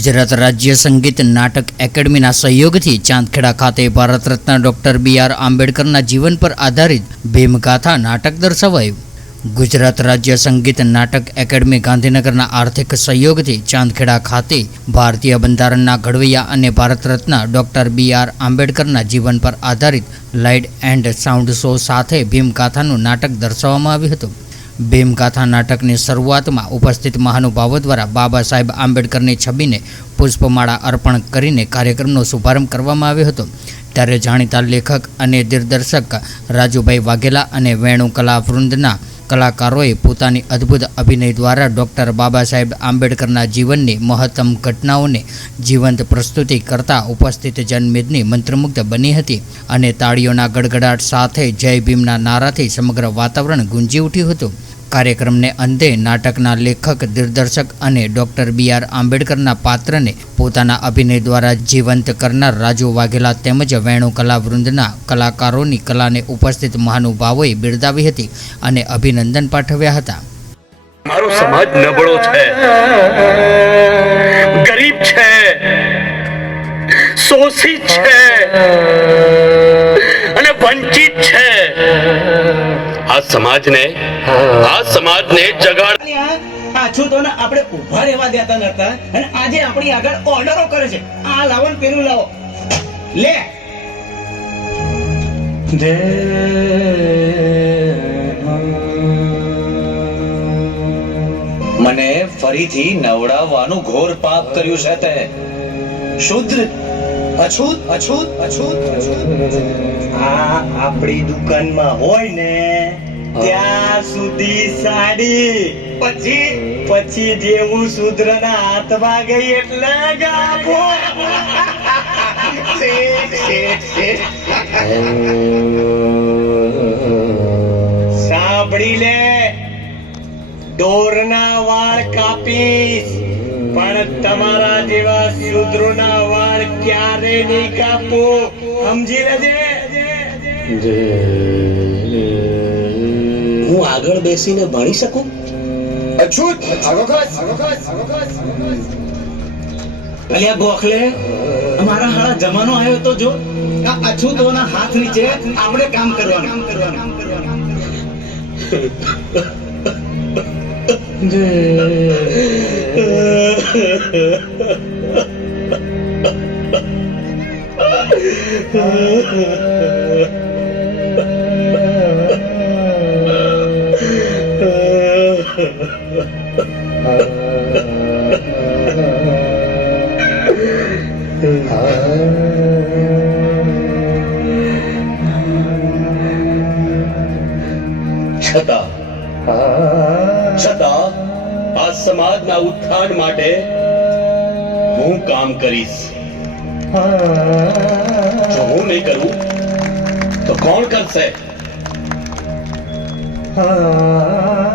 गुजरात राज्य संगीत नाटक एकेडमीना सहयोगथी चांदखेड़ा खाते भारत रत्न डॉक्टर BR आंबेडकरना जीवन पर आधारित भीमगाथा नाटक दर्शावायुं। गुजरात राज्य संगीत नाटक एकेडमी गांधीनगरना आर्थिक सहयोगथी चांदखेड़ा खाते भारतीय बंधारणना घड़वैया अने भारत रत्न डॉक्टर BR आंबेडकरना जीवन पर आधारित लाइट एंड साउंड शो साथे भीमगाथानुं नाटक दर्शाववामां आव्युं हतुं। भीमगाथा नाटक की शुरुआत में उपस्थित महानुभावों द्वारा बाबा साहेब आंबेडकर की छवि ने पुष्पमाला अर्पण करीने कार्यक्रम शुभारंभ करवामां आव्यो हतो। त्यारे जाणीता लेखक अने दिग्दर्शक राजूभाई वाघेला अने वेणु कलावृंदना कलाकारोए पोतानी अद्भुत अभिनय द्वारा डॉक्टर बाबा साहेब आंबेडकरना जीवननी महत्तम घटनाओने जीवंत प्रस्तुति करता उपस्थित जनमेदनी मंत्रमुग्ध बनी हती अने ताळीओना गड़गड़ाट साथे जय भीमना नाराथी समग्र वातावरण गूंजी उठ्युं हतुं। कार्यक्रम ने अंते नाटकना लेखक दिग्दर्शक अने डॉक्टर BR आंबेडकरना पात्र ने पोताना अभिनय द्वारा जीवंत करनार राजू वाघेला तेमज वेणु कलावृंदना कलाकारोनी कलाने उपस्थित महानुभावोए बिरदावी हती अने अभिनंदन पाठव्या हता। मारो समाज नबळो छे, गरीब छे, शोषित छे अने वंचित छे। आ समाज ने जगाड़ पाछું તો ને આપણે ઊભા રહેવા દેતા નતા અને આજે આપણી આગળ ઓર્ડરો કરે છે આ લાવો ને પેલું લાવો લે મને ફરીથી નવડાવવાનું ઘોર પાપ કર્યું છે તે શુદ્ર અછૂત અછૂત અછૂત આ આપણી દુકાનમાં હોય ને ત્યાં સુધી સાડી પછી જેવું શુદ્રના હાથમાં ગઈ એટલે ગાભો સાંભળી લે દોરના વાળ કાપીશ પણ તમારા જેવા શુદ્રોના વાળ ક્યારે નહીં કાપો સમજી લેજે। હું આગળ બેસીને ભણી શકું? અછૂત અલ્યા ગોખલે અમારા હાળા જમાનો આવ્યો તો જો આ અછૂતોના હાથ નીચે આપણે કામ કરવાનું छता आ समाजना उत्थान माटे हूँ काम करीश। जो हूँ नहीं करूँ तो कौन करसे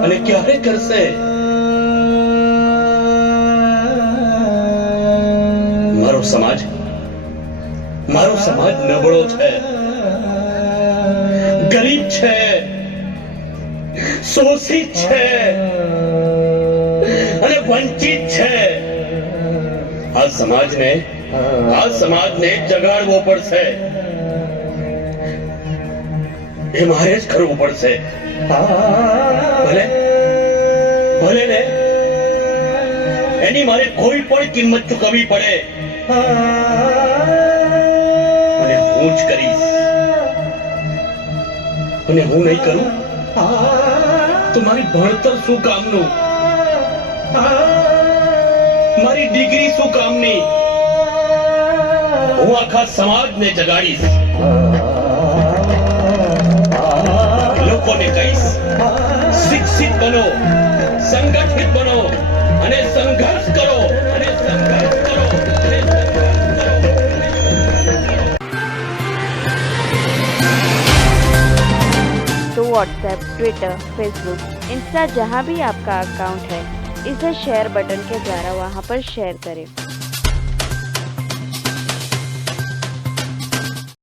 अने क्यारे करसे? मारो समाज नबळो छे, गरीब छे, शोषित छे अने वंचित छे। आ समाज ने जगाड़वो पड़शे, ए मारे ज करवू पड़शे। भले ने एनी मारे कोई पण किंमत चूकववी पड़े अने हूँ ज करीश अने हूँ नहीं करूं तो मारी भणतर शू कामनु, मारी डिग्री शू कामनी? हूँ आखा समाज ने जगाड़ीश, लोकोने कहीश शिक्षित बनो, संगठित बनो अने संघर्ष करो अने संघर्ष करो। तो व्हाट्सएप, ट्विटर, फेसबुक, इंस्टा जहाँ भी आपका अकाउंट है इसे शेयर बटन के द्वारा वहाँ पर शेयर करें।